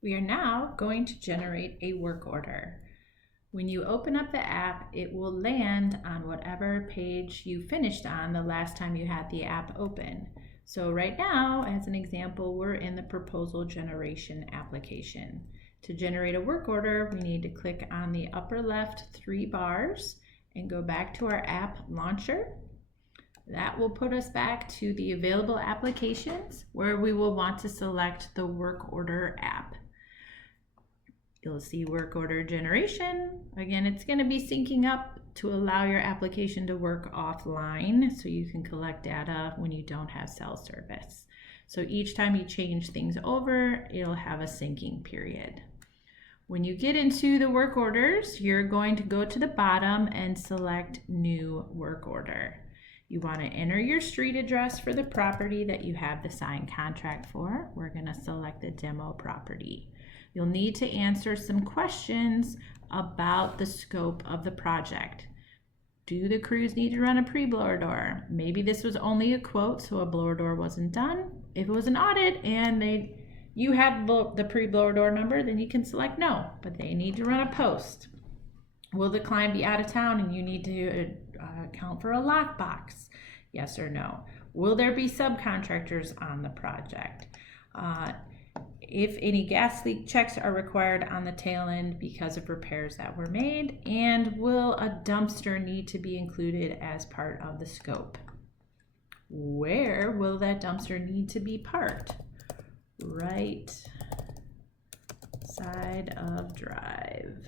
We are now going to generate a work order. When you open up the app, it will land on whatever page you finished on the last time you had the app open. So right now, as an example, we're in the proposal generation application. To generate a work order, we need to click on the upper left 3 bars and go back to our app launcher. That will put us back to the available applications where we will want to select the work order app. You'll see work order generation. Again, it's going to be syncing up to allow your application to work offline so you can collect data when you don't have cell service. So each time you change things over, it'll have a syncing period. When you get into the work orders, you're going to go to the bottom and select new work order. You want to enter your street address for the property that you have the signed contract for. We're going to select the demo property. You'll need to answer some questions about the scope of the project. Do the crews need to run a pre-blower door? Maybe this was only a quote, so a blower door wasn't done. If it was an audit and you have the pre-blower door number, then you can select no, but they need to run a post. Will the client be out of town and you need to account for a lockbox? Yes or no. Will there be subcontractors on the project? If any gas leak checks are required on the tail end because of repairs that were made, and will a dumpster need to be included as part of the scope? Where will that dumpster need to be parked? Right side of drive.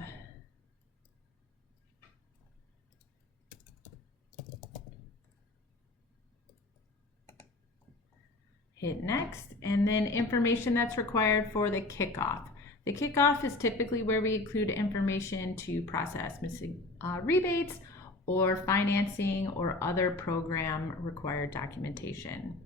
Hit next, and then information that's required for the kickoff. The kickoff is typically where we include information to process missing rebates or financing or other program required documentation.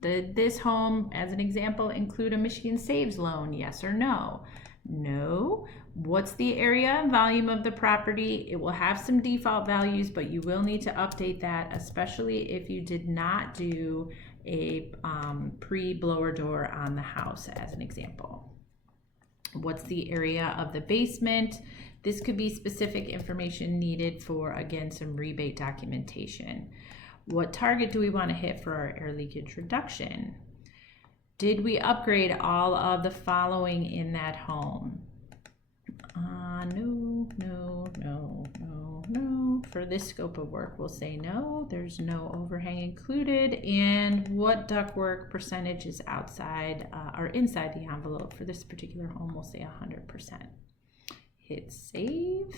Did this home, as an example, include a Michigan Saves loan? Yes or no? No. What's the area and volume of the property? It will have some default values, but you will need to update that, especially if you did not do a pre-blower door on the house, as an example. What's the area of the basement? This could be specific information needed for, again, some rebate documentation. What target do we want to hit for our air leakage reduction? Did we upgrade all of the following in that home? No. For this scope of work, we'll say no. There's no overhang included. And what ductwork percentage is outside or inside the envelope? For this particular home, we'll say 100%. Hit save.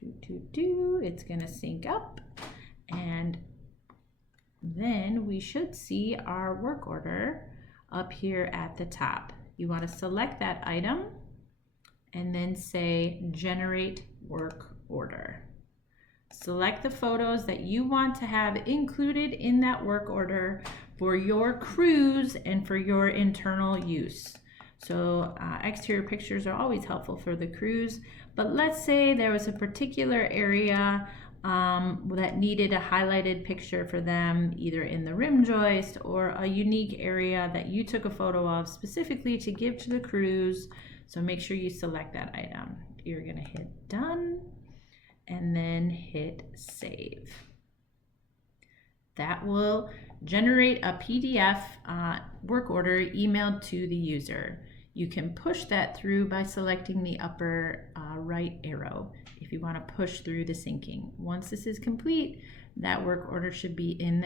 It's going to sync up. And then we should see our work order up here at the top. You want to select that item and then say generate work order. Select the photos that you want to have included in that work order for your crews and for your internal use. So exterior pictures are always helpful for the crews, but let's say there was a particular area that needed a highlighted picture for them, either in the rim joist or a unique area that you took a photo of specifically to give to the crews. So make sure you select that item. You're going to hit done and then hit save. That will generate a PDF work order emailed to the user. You can push that through by selecting the upper right arrow if you want to push through the syncing. Once this is complete, that work order should be in the